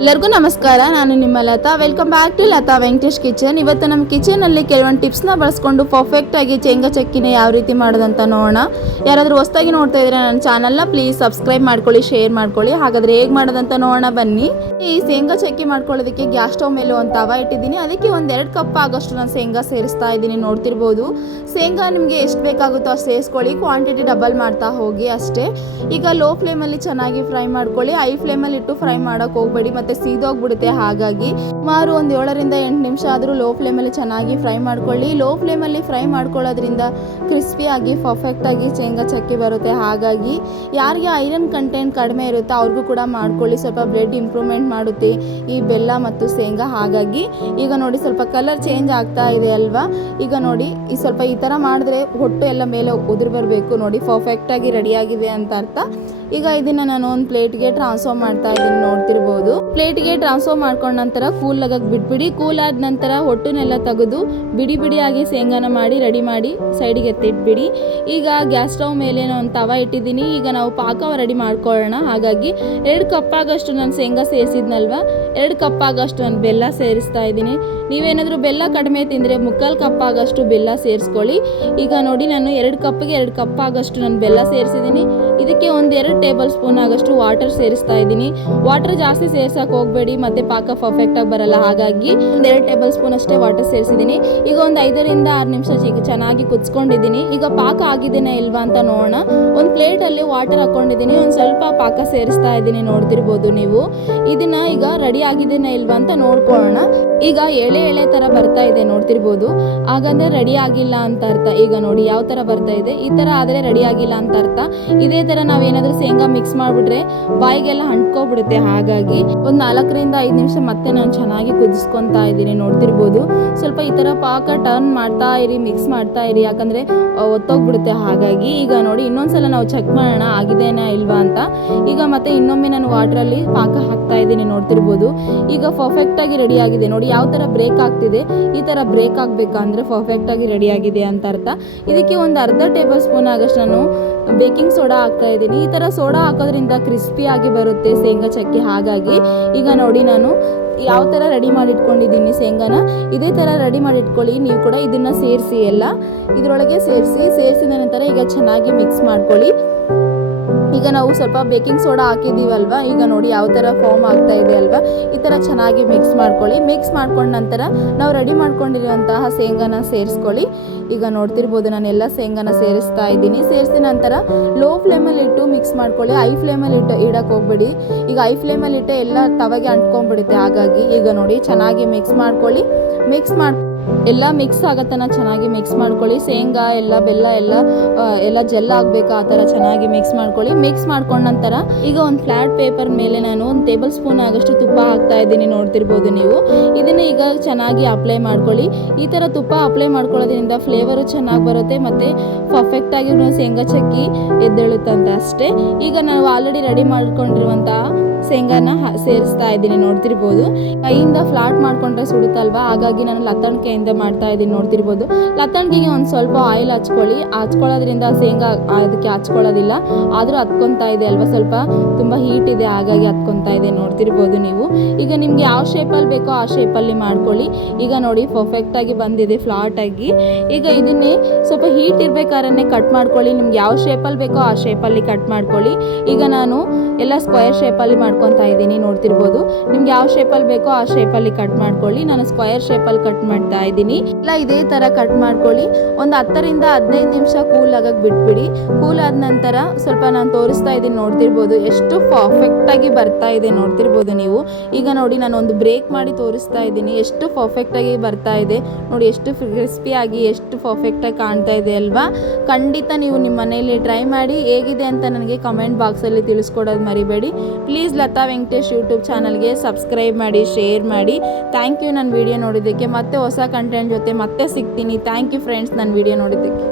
ಎಲ್ಲರಿಗೂ ನಮಸ್ಕಾರ. ನಾನು ನಿಮ್ಮ Latha. Welcome back to Latha Venkatesh kitchen. ಇವತ್ತು ನಮ್ಮ ಕಿಚನಲ್ಲಿ ಕೆಲವೊಂದು ಟಿಪ್ಸ್ನ ಬಳಸ್ಕೊಂಡು ಪರ್ಫೆಕ್ಟಾಗಿ ಶೇಂಗಾ ಚಕ್ಕಿನ ಯಾವ ರೀತಿ ಮಾಡೋದಂತ ನೋಡೋಣ. ಯಾರಾದರೂ ಹೊಸದಾಗಿ ನೋಡ್ತಾ ಇದ್ರೆ ನನ್ನ ಚಾನಲ್ನ ಪ್ಲೀಸ್ ಸಬ್ಸ್ಕ್ರೈಬ್ ಮಾಡ್ಕೊಳ್ಳಿ, ಶೇರ್ ಮಾಡ್ಕೊಳ್ಳಿ. ಹಾಗಾದರೆ ಹೇಗೆ ಮಾಡೋದಂತ ನೋಡೋಣ ಬನ್ನಿ. ಈ ಶೇಂಗಾ ಚಕ್ಕಿ ಮಾಡ್ಕೊಳ್ಳೋದಕ್ಕೆ ಗ್ಯಾಸ್ ಸ್ಟವ್ ಮೇಲೆ ಒಂದು ತವ ಇಟ್ಟಿದ್ದೀನಿ. ಅದಕ್ಕೆ ಒಂದು 2 ಕಪ್ ಆಗೋಷ್ಟು ನಾನು ಶೇಂಗಾ ಸೇರಿಸ್ತಾ ಇದ್ದೀನಿ. ನೋಡ್ತಿರ್ಬೋದು. ಶೇಂಗಾ ನಿಮಗೆ ಎಷ್ಟು ಬೇಕಾಗುತ್ತೋ ಅಷ್ಟು ಸೇರಿಸ್ಕೊಳ್ಳಿ. ಕ್ವಾಂಟಿಟಿ ಡಬಲ್ ಮಾಡ್ತಾ ಹೋಗಿ ಅಷ್ಟೇ. ಈಗ ಲೋ ಫ್ಲೇಮಲ್ಲಿ ಚೆನ್ನಾಗಿ ಫ್ರೈ ಮಾಡ್ಕೊಳ್ಳಿ. ಹೈ ಫ್ಲೇಮಲ್ಲಿ ಇಟ್ಟು ಫ್ರೈ ಮಾಡೋಕ್ಕೆ ಹೋಗಬೇಡಿ, ಮತ್ತು ಸೀದೋಗ್ಬಿಡುತ್ತೆ. ಹಾಗಾಗಿ ಸುಮಾರು ಒಂದು 7 ರಿಂದ 8 ನಿಮಿಷ ಆದರೂ ಲೋ ಫ್ಲೇಮಲ್ಲಿ ಚೆನ್ನಾಗಿ ಫ್ರೈ ಮಾಡ್ಕೊಳ್ಳಿ. ಲೋ ಫ್ಲೇಮಲ್ಲಿ ಫ್ರೈ ಮಾಡ್ಕೊಳ್ಳೋದ್ರಿಂದ ಕ್ರಿಸ್ಪಿಯಾಗಿ ಪರ್ಫೆಕ್ಟಾಗಿ ಶೇಂಗಾ ಚಕ್ಕಿ ಬರುತ್ತೆ. ಹಾಗಾಗಿ ಯಾರಿಗೆ ಐರನ್ ಕಂಟೆಂಟ್ ಕಡಿಮೆ ಇರುತ್ತೋ ಅವ್ರಿಗೂ ಕೂಡ ಮಾಡ್ಕೊಳ್ಳಿ. ಸ್ವಲ್ಪ ಬ್ಲಡ್ ಇಂಪ್ರೂವ್ಮೆಂಟ್ ಮಾಡುತ್ತೆ ಈ ಬೆಲ್ಲ ಮತ್ತು ಶೇಂಗಾ. ಹಾಗಾಗಿ ಈಗ ನೋಡಿ ಸ್ವಲ್ಪ ಕಲರ್ ಚೇಂಜ್ ಆಗ್ತಾ ಇದೆ ಅಲ್ವಾ. ಈಗ ನೋಡಿ ಈ ಸ್ವಲ್ಪ ಈ ಥರ ಮಾಡಿದ್ರೆ ಹೊಟ್ಟು ಎಲ್ಲ ಮೇಲೆ ಉದುರು ಬರಬೇಕು. ನೋಡಿ ಪರ್ಫೆಕ್ಟಾಗಿ ರೆಡಿಯಾಗಿದೆ ಅಂತ ಅರ್ಥ. ಈಗ ಇದನ್ನು ನಾನು ಒಂದು ಪ್ಲೇಟ್ಗೆ ಟ್ರಾನ್ಸ್ಫರ್ ಮಾಡ್ತಾ ಇದ್ದೀನಿ. ನೋಡ್ತಿರ್ಬೋದು. ಪ್ಲೇಟ್ಗೆ ಟ್ರಾನ್ಸ್ಫರ್ ಮಾಡ್ಕೊಂಡ ನಂತರ ಕೂಲ್ ಆಗಕ್ಕೆ ಬಿಟ್ಬಿಡಿ. ಕೂಲ್ ಆದ ನಂತರ ಹೊಟ್ಟುನೆಲ್ಲ ತೆಗೆದು ಬಿಡಿ ಬಿಡಿಯಾಗಿ ಶೇಂಗಾನ ಮಾಡಿ ರೆಡಿ ಮಾಡಿ ಸೈಡಿಗೆ ಎತ್ತಿಟ್ಬಿಡಿ. ಈಗ ಗ್ಯಾಸ್ ಸ್ಟವ್ ಮೇಲೆ ಒಂದು ತವ ಇಟ್ಟಿದ್ದೀನಿ. ಈಗ ನಾವು ಪಾಕ ರೆಡಿ ಮಾಡ್ಕೊಳ್ಳೋಣ. ಹಾಗಾಗಿ 2 ಕಪ್ ಆಗಷ್ಟು ನಾನು ಶೇಂಗಾ ಸೇರಿಸಿದ್ನಲ್ವ, 2 ಕಪ್ ಆಗಷ್ಟು ನಾನು ಬೆಲ್ಲ ಸೇರಿಸ್ತಾ ಇದ್ದೀನಿ. ನೀವೇನಾದರೂ ಬೆಲ್ಲ ಕಡಿಮೆ ತಿಂದರೆ 3/4 ಕಪ್ ಆಗಷ್ಟು ಬೆಲ್ಲ ಸೇರಿಸ್ಕೊಳ್ಳಿ. ಈಗ ನೋಡಿ ನಾನು 2 ಕಪ್ಗೆ 2 ಕಪ್ ಆಗಷ್ಟು ನಾನು ಬೆಲ್ಲ ಸೇರಿಸಿದ್ದೀನಿ. ಇದಕ್ಕೆ ಒಂದು 2 ಟೇಬಲ್ ಸ್ಪೂನ್ ಆಗಷ್ಟು ವಾಟರ್ ಸೇರಿಸ್ತಾ ಇದ್ದೀನಿ. ವಾಟರ್ ಜಾಸ್ತಿ ಸೇರ್ಸಕ್ಕೆ ಹೋಗಬೇಡಿ, ಮತ್ತೆ ಪಾಕ ಪರ್ಫೆಕ್ಟಾಗಿ ಬರಲ್ಲ. ಹಾಗಾಗಿ 2 ಟೇಬಲ್ ಸ್ಪೂನ್ ಅಷ್ಟೇ ವಾಟರ್ ಸೇರಿಸಿದ್ದೀನಿ. ಈಗ ಒಂದು 5 ರಿಂದ 6 ನಿಮಿಷ ಚೆನ್ನಾಗಿ ಕುದಿಸ್ಕೊಂಡಿದ್ದೀನಿ. ಈಗ ಪಾಕ ಆಗಿದ್ದೇನೆ ಇಲ್ವಾ ಅಂತ ನೋಡೋಣ. ಒಂದು ಪ್ಲೇಟಲ್ಲಿ ವಾಟರ್ ಹಾಕ್ಕೊಂಡಿದ್ದೀನಿ. ಒಂದು ಸ್ವಲ್ಪ ಪಾಕ ಸೇರಿಸ್ತಾ ಇದ್ದೀನಿ. ನೋಡ್ತಿರ್ಬೋದು ನೀವು. ಇದನ್ನ ಈಗ ರೆಡಿ ಆಗಿದ್ದೇನೆ ಇಲ್ವಾ ಅಂತ ನೋಡ್ಕೊಳ್ಳೋಣ. ಈಗ ಎಳೆ ಥರ ಬರ್ತಾ ಇದೆ. ನೋಡ್ತಿರ್ಬೋದು. ಹಾಗಂದ್ರೆ ರೆಡಿ ಆಗಿಲ್ಲ ಅಂತ ಅರ್ಥ. ಈಗ ನೋಡಿ ಯಾವ ಥರ ಬರ್ತಾ ಇದೆ. ಈ ಥರ ಆದರೆ ರೆಡಿ ಆಗಿಲ್ಲ ಅಂತ ಅರ್ಥ. ಇದೇ ಥರ ನಾವೇನಾದರೂ ಶೇಂಗಾ ಮಿಕ್ಸ್ ಮಾಡಿಬಿಟ್ರೆ ಬಾಯಿಗೆಲ್ಲ ಅಂಟ್ಕೊಬಿಡುತ್ತೆ. ಹಾಗಾಗಿ ಒಂದು 4 ರಿಂದ 5 ನಿಮಿಷ ಮತ್ತೆ ನಾನು ಚೆನ್ನಾಗಿ ಕುದಿಸ್ಕೊತಾ ಇದ್ದೀನಿ. ನೋಡ್ತಿರ್ಬೋದು. ಸ್ವಲ್ಪ ಈ ಥರ ಪಾಕ ಟರ್ನ್ ಮಾಡ್ತಾ ಇರಿ, ಮಿಕ್ಸ್ ಮಾಡ್ತಾ ಇರಿ, ಯಾಕಂದರೆ ಒತ್ತೋಗ್ಬಿಡುತ್ತೆ. ಹಾಗಾಗಿ ಈಗ ನೋಡಿ ಇನ್ನೊಂದ್ಸಲ ನಾವು ಚೆಕ್ ಮಾಡೋಣ ಆಗಿದೇನಾ ಇಲ್ವಾ ಅಂತ. ಈಗ ಮತ್ತೆ ಇನ್ನೊಮ್ಮೆ ನಾನು ವಾಟ್ರಲ್ಲಿ ಪಾಕ ಹಾಕ್ತಾ ಇದ್ದೀನಿ. ನೋಡ್ತಿರ್ಬೋದು. ಈಗ ಪರ್ಫೆಕ್ಟಾಗಿ ರೆಡಿ ಆಗಿದೆ. ನೋಡಿ ಯಾವ ಥರ ಬ್ರೇಕ್ ಆಗ್ತಿದೆ. ಈ ಥರ ಬ್ರೇಕ್ ಆಗಬೇಕಂದ್ರೆ ಪರ್ಫೆಕ್ಟಾಗಿ ರೆಡಿ ಆಗಿದೆ ಅಂತ ಅರ್ಥ. ಇದಕ್ಕೆ ಒಂದು ಅರ್ಧ ಟೇಬಲ್ ಸ್ಪೂನ್ ಆಗಷ್ಟು ನಾನು ಬೇಕಿಂಗ್ ಸೋಡಾ ಹಾಕ್ತಾ ಇದ್ದೀನಿ. ಈ ಥರ ಸೋಡಾ ಹಾಕೋದ್ರಿಂದ ಕ್ರಿಸ್ಪಿಯಾಗಿ ಬರುತ್ತೆ ಶೇಂಗಾ ಚಕ್ಕಿ. ಹಾಗಾಗಿ ಈಗ ನೋಡಿ ನಾನು ಯಾವ ಥರ ರೆಡಿ ಮಾಡಿ ಇಟ್ಕೊಂಡಿದ್ದೀನಿ ಶೇಂಗಾನ, ಇದೇ ಥರ ರೆಡಿ ಮಾಡಿ ಇಟ್ಕೊಳ್ಳಿ. ನೀವು ಕೂಡ ಇದನ್ನು ಸೇರಿಸಿ, ಎಲ್ಲ ಇದರೊಳಗೆ ಸೇರಿಸಿದ ನಂತರ ಈಗ ಚೆನ್ನಾಗಿ ಮಿಕ್ಸ್ ಮಾಡ್ಕೊಳ್ಳಿ. ಈಗ ನಾವು ಸ್ವಲ್ಪ ಬೇಕಿಂಗ್ ಸೋಡಾ ಹಾಕಿದ್ದೀವಲ್ವ, ಈಗ ನೋಡಿ ಯಾವ ಥರ ಫಾರ್ಮ್ ಆಗ್ತಾ ಇದೆ ಅಲ್ವಾ. ಈ ಥರ ಚೆನ್ನಾಗಿ ಮಿಕ್ಸ್ ಮಾಡ್ಕೊಳ್ಳಿ. ಮಿಕ್ಸ್ ಮಾಡ್ಕೊಂಡ ನಂತರ ನಾವು ರೆಡಿ ಮಾಡ್ಕೊಂಡಿರುವಂತಹ ಶೇಂಗಾನ ಸೇರಿಸ್ಕೊಳ್ಳಿ. ಈಗ ನೋಡ್ತಿರ್ಬೋದು ನಾನು ಎಲ್ಲ ಶೇಂಗಾನ ಸೇರಿಸ್ತಾ ಇದ್ದೀನಿ. ಸೇರಿಸಿದ ನಂತರ ಲೋ ಫ್ಲೇಮಲ್ಲಿ ಇಟ್ಟು ಮಿಕ್ಸ್ ಮಾಡ್ಕೊಳ್ಳಿ. ಹೈ ಫ್ಲೇಮಲ್ಲಿ ಇಡಕ್ಕೆ ಹೋಗ್ಬೇಡಿ. ಈಗ ಹೈ ಫ್ಲೇಮಲ್ಲಿ ಇಟ್ಟೆ ಎಲ್ಲ ತವಗೆ ಅಂಟ್ಕೊಂಡ್ಬಿಡುತ್ತೆ. ಹಾಗಾಗಿ ಈಗ ನೋಡಿ ಚೆನ್ನಾಗಿ ಮಿಕ್ಸ್ ಮಾಡ್ಕೊಳ್ಳಿ. ಎಲ್ಲ ಮಿಕ್ಸ್ ಆಗತ್ತನ ಚೆನ್ನಾಗಿ ಮಿಕ್ಸ್ ಮಾಡ್ಕೊಳ್ಳಿ. ಶೇಂಗಾ ಎಲ್ಲ ಬೆಲ್ಲ ಎಲ್ಲ ಜೆಲ್ ಆಗಬೇಕು. ಆ ಥರ ಚೆನ್ನಾಗಿ ಮಿಕ್ಸ್ ಮಾಡ್ಕೊಳ್ಳಿ. ಮಿಕ್ಸ್ ಮಾಡ್ಕೊಂಡ ನಂತರ ಈಗ ಒಂದು ಫ್ಲ್ಯಾಟ್ ಪೇಪರ್ ಮೇಲೆ ನಾನು 1 ಟೇಬಲ್ ಸ್ಪೂನ್ ಆಗಷ್ಟು ತುಪ್ಪ ಹಾಕ್ತಾ ಇದ್ದೀನಿ. ನೋಡ್ತಿರ್ಬೋದು ನೀವು. ಇದನ್ನು ಈಗ ಚೆನ್ನಾಗಿ ಅಪ್ಲೈ ಮಾಡ್ಕೊಳ್ಳಿ. ಈ ಥರ ತುಪ್ಪ ಅಪ್ಲೈ ಮಾಡ್ಕೊಳ್ಳೋದ್ರಿಂದ ಫ್ಲೇವರು ಚೆನ್ನಾಗಿ ಬರುತ್ತೆ, ಮತ್ತು ಪರ್ಫೆಕ್ಟಾಗಿ ಶೇಂಗಾ ಚಕ್ಕಿ ಎದ್ದೇಳುತ್ತಂತೆ ಅಷ್ಟೇ. ಈಗ ನಾವು ಆಲ್ರೆಡಿ ರೆಡಿ ಮಾಡ್ಕೊಂಡಿರುವಂತಹ ಶೇಂಗಾನ ಸೇರಿಸ್ತಾ ಇದ್ದೀನಿ. ನೋಡ್ತಿರ್ಬೋದು. ಕೈಯಿಂದ ಫ್ಲಾಟ್ ಮಾಡ್ಕೊಂಡ್ರೆ ಸುಡುತ್ತಲ್ವ, ಹಾಗಾಗಿ ನಾನು ಲತ್ತಣಿಕೆಯಿಂದ ಮಾಡ್ತಾ ಇದ್ದೀನಿ. ನೋಡ್ತಿರ್ಬೋದು. ಲತ್ತಣಿಗೆಗೆ ಒಂದು ಸ್ವಲ್ಪ ಆಯಿಲ್ ಹಚ್ಕೊಳ್ಳೋದ್ರಿಂದ ಶೇಂಗಾ ಅದಕ್ಕೆ ಹಚ್ಕೊಳ್ಳೋದಿಲ್ಲ, ಆದರೂ ಹತ್ಕೊತಾ ಇದೆ ಅಲ್ವಾ. ಸ್ವಲ್ಪ ತುಂಬ ಹೀಟ್ ಇದೆ, ಹಾಗಾಗಿ ಹತ್ಕೊತಾ ಇದೆ. ನೋಡ್ತಿರ್ಬೋದು ನೀವು. ಈಗ ನಿಮ್ಗೆ ಯಾವ ಶೇಪಲ್ಲಿ ಬೇಕೋ ಆ ಶೇಪಲ್ಲಿ ಮಾಡ್ಕೊಳ್ಳಿ. ಈಗ ನೋಡಿ ಪರ್ಫೆಕ್ಟಾಗಿ ಬಂದಿದೆ ಫ್ಲಾಟಾಗಿ. ಈಗ ಇದನ್ನೇ ಸ್ವಲ್ಪ ಹೀಟ್ ಇರಬೇಕಾದ್ರೆ ಕಟ್ ಮಾಡ್ಕೊಳ್ಳಿ. ನಿಮ್ಗೆ ಯಾವ ಶೇಪಲ್ಲಿ ಬೇಕೋ ಆ ಶೇಪಲ್ಲಿ ಕಟ್ ಮಾಡ್ಕೊಳ್ಳಿ. ಈಗ ನಾನು ಎಲ್ಲ ಸ್ಕ್ವೇರ್ ಶೇಪಲ್ಲಿ ಮಾಡ್ಕೊತಾ ಇದ್ದೀನಿ. ನೋಡ್ತಿರ್ಬೋದು. ನಿಮ್ಗೆ ಯಾವ ಶೇಪಲ್ಲಿ ಬೇಕೋ ಆ ಶೇಪಲ್ಲಿ ಕಟ್ ಮಾಡ್ಕೊಳ್ಳಿ. ನಾನು ಸ್ಕ್ವೇರ್ ಶೇಪಲ್ಲಿ ಕಟ್ ಮಾಡ್ತಾ ಇದ್ದೀನಿ. ಎಲ್ಲ ಇದೇ ಥರ ಕಟ್ ಮಾಡ್ಕೊಳ್ಳಿ. ಒಂದು 10 ರಿಂದ 15 ನಿಮಿಷ ಕೂಲ್ ಆಗಕ್ಕೆ ಬಿಟ್ಬಿಡಿ. ಕೂಲ್ ಆದ ನಂತರ ಸ್ವಲ್ಪ ನಾನು ತೋರಿಸ್ತಾ ಇದ್ದೀನಿ. ನೋಡ್ತಿರ್ಬೋದು ಎಷ್ಟು ಪರ್ಫೆಕ್ಟಾಗಿ ಬರ್ತಾ ಇದೆ. ನೋಡ್ತಿರ್ಬೋದು ನೀವು. ಈಗ ನೋಡಿ ನಾನು ಒಂದು ಬ್ರೇಕ್ ಮಾಡಿ ತೋರಿಸ್ತಾ ಇದ್ದೀನಿ. ಎಷ್ಟು ಪರ್ಫೆಕ್ಟಾಗಿ ಬರ್ತಾ ಇದೆ ನೋಡಿ. ಎಷ್ಟು ಕ್ರಿಸ್ಪಿಯಾಗಿ ಎಷ್ಟು ಪರ್ಫೆಕ್ಟಾಗಿ ಕಾಣ್ತಾ ಇದೆ ಅಲ್ವಾ. ಖಂಡಿತ ನೀವು ನಿಮ್ಮ ಮನೆಯಲ್ಲಿ ಟ್ರೈ ಮಾಡಿ. ಹೇಗಿದೆ ಅಂತ ನನಗೆ ಕಮೆಂಟ್ ಬಾಕ್ಸಲ್ಲಿ ತಿಳಿಸ್ಕೊಡೋದು ಮರಿಬೇಡಿ. ಪ್ಲೀಸ್ ಲತಾ ವೆಂಕಟೇಶ್ ಯೂಟ್ಯೂಬ್ ಚಾನಲ್ಗೆ ಸಬ್ಸ್ಕ್ರೈಬ್ ಮಾಡಿ, ಶೇರ್ ಮಾಡಿ. ಥ್ಯಾಂಕ್ ಯು ನನ್ನ ವಿಡಿಯೋ ನೋಡಿದ್ದಕ್ಕೆ. ಮತ್ತೆ ಹೊಸ ಕಂಟೆಂಟ್ ಜೊತೆ ಮತ್ತೆ ಸಿಗ್ತೀನಿ. ಥ್ಯಾಂಕ್ ಯು ಫ್ರೆಂಡ್ಸ್ ನನ್ನ ವಿಡಿಯೋ ನೋಡಿದ್ದಕ್ಕೆ.